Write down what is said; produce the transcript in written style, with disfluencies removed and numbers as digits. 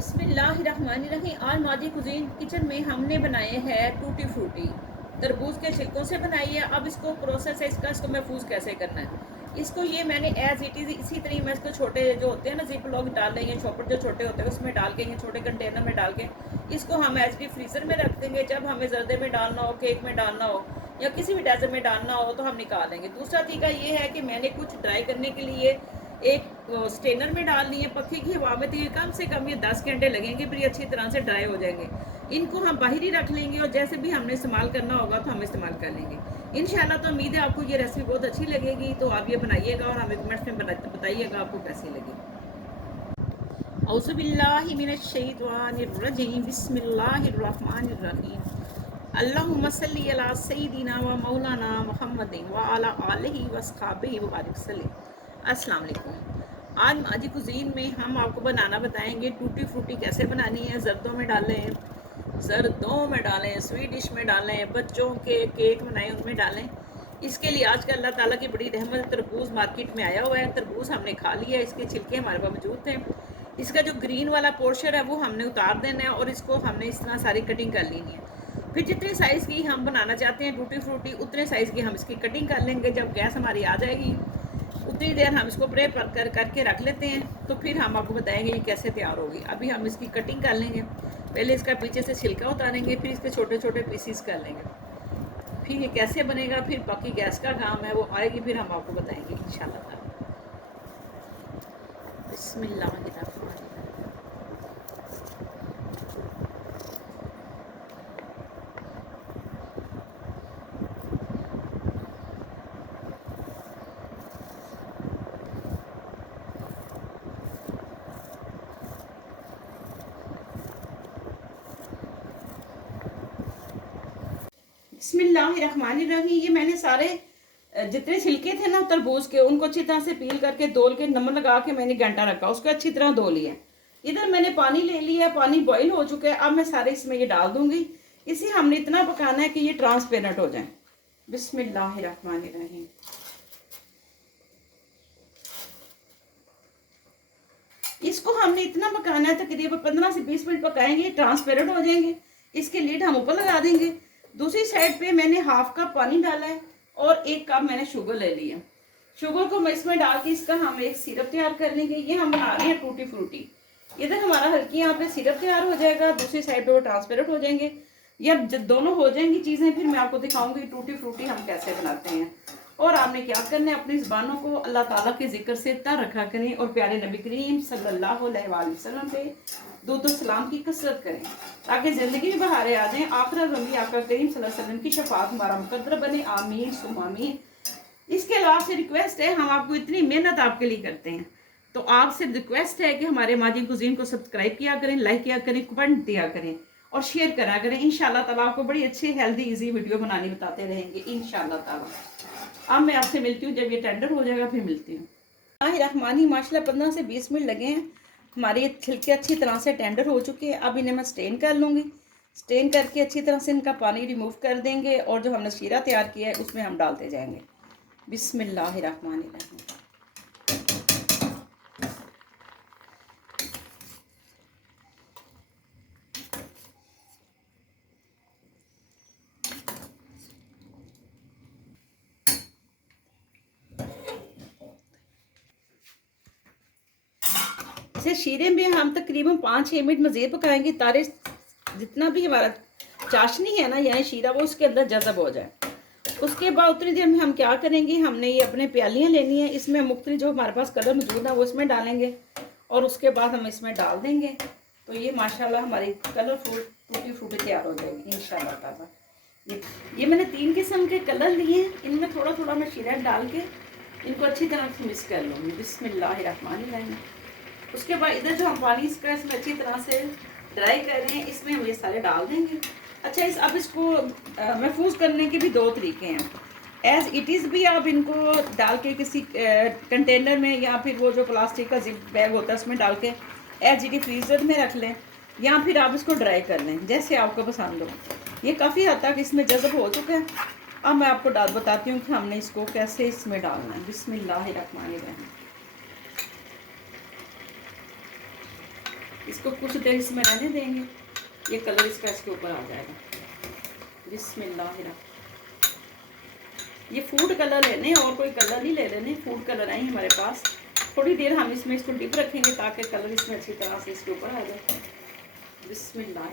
बिस्मिल्लाहिर्रहमानिर्रहीम। आज माजी कुजीन किचन में हमने बनाए हैं टूटी फ्रूटी, तरबूज के छिलकों से बनाई है। अब इसको प्रोसेस है इसको महफूज कैसे करना है। इसको ये मैंने एज इट इज़ इसी तरह मैं इसको छोटे जो होते हैं ना जिप लॉक डाल लेंगे, चॉपर जो छोटे होते हैं उसमें डाल के, छोटे कंटेनर में डाल के इसको हम एच डी फ्रीज़र में रख देंगे। जब हमें जर्दे में डालना हो, केक में डालना हो या किसी भी डेजर्ट में डालना हो तो हम निकाल लेंगे। दूसरा तरीका ये है कि मैंने कुछ ड्राई करने के लिए एक स्टेनर में डाल लिए पत्थर की हवा में, तो ये कम से कम ये 10 घंटे लगेंगे, फिर ये अच्छी तरह से ड्राई हो जाएंगे। इनको हम बाहर ही रख लेंगे और जैसे भी हमने इस्तेमाल करना होगा तो हम इस्तेमाल कर लेंगे इंशाल्लाह। तो उम्मीद है आपको ये रेसिपी बहुत अच्छी लगेगी, तो आप ये बनाइएगा और हमें कमेंट्स में बताइएगा आपको कैसी लगी। औज़ुबिल्लाहि मिनश्शैतानिर्रजीम, बिस्मिल्लाहिर्रहमानिर्रहीम। अल्लाहुम्मा सल्ली अला सय्यिदिना व मौलाना मुहम्मदिन व अला आलिहि व अस्हाबिहि व बारिक सल्लम। अस्सलाम वालेकुम। आज माजी कुज़ीन में हम आपको बनाना बताएंगे टूटी फ्रूटी कैसे बनानी है। जर्दों में डालें, स्वीट डिश में डालें, बच्चों के केक बनाएं उनमें डालें। इसके लिए आज का अल्लाह ताला की बड़ी रहमत, तरबूज मार्केट में आया हुआ है। तरबूज हमने खा लिया, इसके छिलके हमारे पास मौजूद थे। इसका जो ग्रीन वाला पोर्शन है वो हमने उतार देना है और इसको हमने इस तरह सारी कटिंग कर लेनी है। फिर जितने साइज़ की हम बनाना चाहते हैं टूटी फ्रूटी उतने साइज़ की हम इसकी कटिंग कर लेंगे। जब गैस हमारी आ जाएगी उतनी देर हम इसको प्रे करके रख लेते हैं, तो फिर हम आपको बताएंगे ये कैसे तैयार होगी। अभी हम इसकी कटिंग कर लेंगे। पहले इसका पीछे से छिलका उतारेंगे, फिर इसके छोटे छोटे पीसीस कर लेंगे। फिर ये कैसे बनेगा, फिर बाकी गैस का काम है वो आएगी, फिर हम आपको बताएंगे इंशाल्लाह। बिस्मिल्लाहिर्रहमानिर्रहीम। बिस्मिल्लाहिर्रहमानिर्रहीम। ये मैंने सारे जितने छिलके थे ना तरबूज के उनको अच्छी तरह से पील करके धोल के नमक लगा के मैंने घंटा रखा, उसको अच्छी तरह धो लिया। इधर मैंने पानी ले लिया, पानी बॉईल हो चुका है। अब मैं सारे इसमें ये डाल दूंगी। इसे हमने इतना पकाना है कि ये ट्रांसपेरेंट हो जाए। बिस्मिल्लाहिर्रहमानिर्रहीम। इसको हमने इतना पकाना है तकरीबन 15 से 20 मिनट पकाएंगे, ट्रांसपेरेंट हो जाएंगे। इसके लीड हम ऊपर लगा देंगे। दूसरी साइड पे मैंने हाफ कप पानी डाला है और 1 कप मैंने शुगर ले लिया। शुगर को मैं इसमें डाल के इसका हम एक सिरप तैयार कर लेंगे। ये हम बना रहे हैं टूटी फ्रूटी। इधर हमारा हल्की यहाँ पे सिरप तैयार हो जाएगा, दूसरी साइड पे वो ट्रांसपेरेंट हो जाएंगे। या जब दोनों हो जाएंगी चीज़ें फिर मैं आपको दिखाऊंगी टूटी फ्रूटी हम कैसे बनाते हैं। और आपने क्या करना है, अपनी ज़बानों को अल्लाह ताला के जिक्र से तर रखा करें और प्यारे नबी करीम सल्लल्लाहु अलैहि वसल्लम पे दुरूद और सलाम की कसरत करें ताकि ज़िंदगी में बहारें आ जाएं। आखिरत में भी आका करीम सल्लल्लाहु अलैहि वसल्लम की शफाअत हमारा मुकद्दर बने। आमीन सुम आमीन। इसके अलावा आपसे रिक्वेस्ट है, हम आपको इतनी मेहनत आपके लिए करते हैं तो आपसे रिक्वेस्ट है कि हमारे माजी कुजीन को सब्सक्राइब किया करें, लाइक किया करें, कमेंट दिया करें और शेयर करा करें। इंशाल्लाह ताला आपको बड़ी अच्छी हेल्दी इजी वीडियो बनानी बताते रहेंगे इंशाल्लाह ताला। अब मैं आपसे मिलती हूँ जब ये टेंडर हो जाएगा, फिर मिलती हूँ। रहमानी माशाल्लाह 15 से 20 मिनट लगे हैं। हमारे ये छिलके अच्छी तरह से टेंडर हो चुके हैं। अब इन्हें मैं स्टेन कर लूँगी। स्टेन करके अच्छी तरह से इनका पानी रिमूव कर देंगे और जो हमने शीरा तैयार किया है उसमें हम डालते जाएंगे। बिस्मिल्लाहिर्रहमानिर्रहीम। इसे शीरे में हम तकरीबन 5-6 मिनट मज़ीद पकाएंगे तारे जितना भी हमारा चाशनी है ना या शीरा वो उसके अंदर जज़ब हो जाए। उसके बाद उतनी देर में हम क्या करेंगे, हमने ये अपने प्यालियाँ लेनी है। इसमें मुख्तलिफ जो हमारे पास कलर मौजूद है वो इसमें डालेंगे और उसके बाद हम इसमें डाल देंगे। तो ये माशाल्लाह हमारी कलरफुल टूटी फ्रूटी तैयार हो जाएगी इंशाल्लाह ताला। ये मैंने 3 किस्म के कलर लिए हैं। इनमें थोड़ा थोड़ा मैं शीरा डाल के इनको अच्छी तरह से मिक्स कर लूँगी। बिस्मिल्लाहिर्रहमानिर्रहीम। उसके बाद इधर जो हम पानी इसका इसमें अच्छी तरह से ड्राई कर रहे हैं इसमें हम ये सारे डाल देंगे। अच्छा, अब इसको महफूज करने के भी 2 तरीके हैं। एज़ इट इज़ भी आप इनको डाल के किसी कंटेनर में या फिर वो जो प्लास्टिक का जिप बैग होता है उसमें डाल के एज इट फ्रीज़र में रख लें या फिर आप इसको ड्राई कर लें, जैसे आपको पसंद हो। ये काफ़ी हद तक इसमें जज़ब हो चुका है। अब मैं आपको बताती हूँ कि हमने इसको कैसे इसमें डालना है। बिस्मिल्लाहिर्रहमानिर्रहीम। इसको कुछ देर इसमें रहने देंगे, ये कलर इसका इसके ऊपर आ जाएगा। बिस्मिल्लाह। ये फूड कलर लेने, और कोई कलर नहीं ले लेने, फूड कलर आई हमारे पास। थोड़ी देर हम इसको डिप रखेंगे ताकि कलर इसमें अच्छी तरह से इसके ऊपर आ जाए। बिस्मिल्लाह।